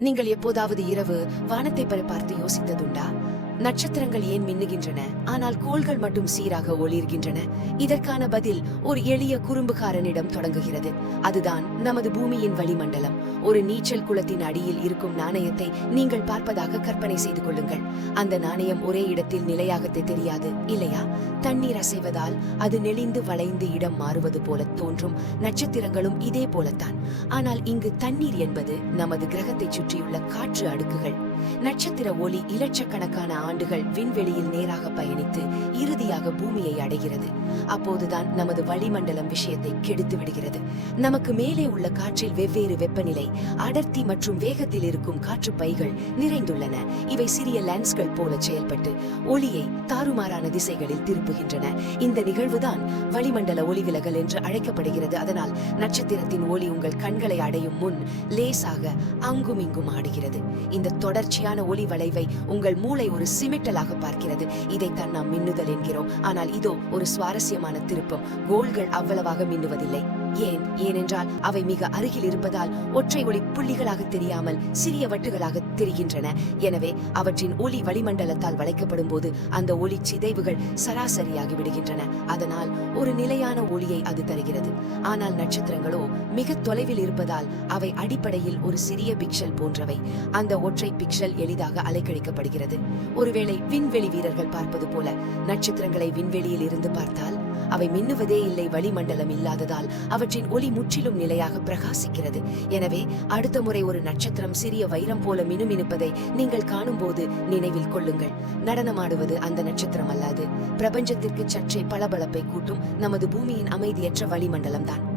நீங்கள் எப்போதாவது இரவு வானத்தை பர பார்த்து யோசித்ததுண்டா? நட்சத்திரங்கள் ஏன் மின்னுகின்றன? ஆனால் கோள்கள் மட்டும் சீராக ஒளிர்கின்றன. இதற்கான பதில் ஒரு எளிய குறும்புகாரனிடம் தொடங்குகிறது. அதுதான் நமது பூமியின் வளிமண்டலம். ஒரு நீச்சல் குளத்தின் அடியில் இருக்கும் நாணயத்தை நீங்கள் பார்ப்பதாக கற்பனை செய்து கொள்ளுங்கள். அந்த நாணயம் ஒரே இடத்தில் நிலையாக தெரியாது இல்லையா? தண்ணீர் அசைவதால் அது நெளிந்து வளைந்து இடம் மாறுவது போல தோன்றும். நட்சத்திரங்களும் இதே போலத்தான். ஆனால் இங்கு தண்ணீர் என்பது நமது கிரகத்தை சுற்றியுள்ள காற்று அடுக்குகள். நட்சத்திர ஒளி இலட்சக்கணக்கான ஆண்டு ஆண்டுகள் விண்வெளியில் நேராக பயணித்து இறுதியாக பூமியை அடைகிறது. அப்போதுதான் நமது வளிமண்டலம் விஷயத்தை கெடுத்து விடுகிறது. நமக்கு மேலே உள்ள காற்றில் வெவ்வேறு வெப்பநிலை அடர்த்தி மற்றும் வேகத்தில் இருக்கும் காற்று பைகள் நிறைந்துள்ளன. இவை சிறிய லென்ஸ்கள் போல செயல்பட்டு ஒளியை தாறுமாறான திசைகளில் திருப்புகின்றன. இந்த நிகழ்வுதான் வளிமண்டல ஒளிவிலகல் என்று அழைக்கப்படுகிறது. அதனால் நட்சத்திரத்தின் ஒளி உங்கள் கண்களை அடையும் முன் லேசாக அங்குமிங்கும் ஆடுகிறது. இந்த தொடர்ச்சியான ஒளி வளைவை உங்கள் மூளை ஒரு சிமிட்டலாக பார்க்கிறது. இதைத்தான் நாம் மின்னுதல் என்கிறோம். ஆனால் இதோ ஒரு சுவாரஸ்யமான திருப்பம். கோள்கள் அவ்வளவாக மின்னுவதில்லை. ஏன்? ஏனென்றால் அவை மிக அருகில் இருப்பதால் ஒற்றை ஒளி புள்ளிகளாக தெரியாமல் சிறிய வட்டுகளாக தெரிகின்றன. எனவே அவற்றின் ஒளி வளிமண்டலத்தால் வளைக்கப்படும் போது அந்த ஒளி சிதைவுகள் சராசரியாகி விடுகின்றன. அதனால் ஒரு நிலையான ஒளியை அது தருகிறது. ஆனால் நட்சத்திரங்களோ மிக தொலைவில் இருப்பதால் அவை அடிப்படையில் ஒரு சிறிய பிக்சல் போன்றவை. அந்த ஒற்றை பிக்சல் எளிதாக அலைக்கழிக்கப்படுகிறது. ஒருவேளை விண்வெளி வீரர்கள் பார்ப்பது போல நட்சத்திரங்களை விண்வெளியில் இருந்து பார்த்தால் அவை மின்னுவதே இல்லை வளிமண்டலம் இல்லாததால் அவற்றின் ஒளி முற்றிலும் நிலையாக பிரகாசிக்கிறது. எனவே அடுத்த முறை ஒரு நட்சத்திரம் சிறிய வைரம் போல மினுமினுப்பதை நீங்கள் காணும்போது நினைவில் கொள்ளுங்கள். நடனமாடுவது அந்த நட்சத்திரம் அல்லாது பிரபஞ்சத்திற்கு சற்றே பளபளப்பை கூட்டும் நமது பூமியின் அமைதியற்ற வளிமண்டலம்தான்.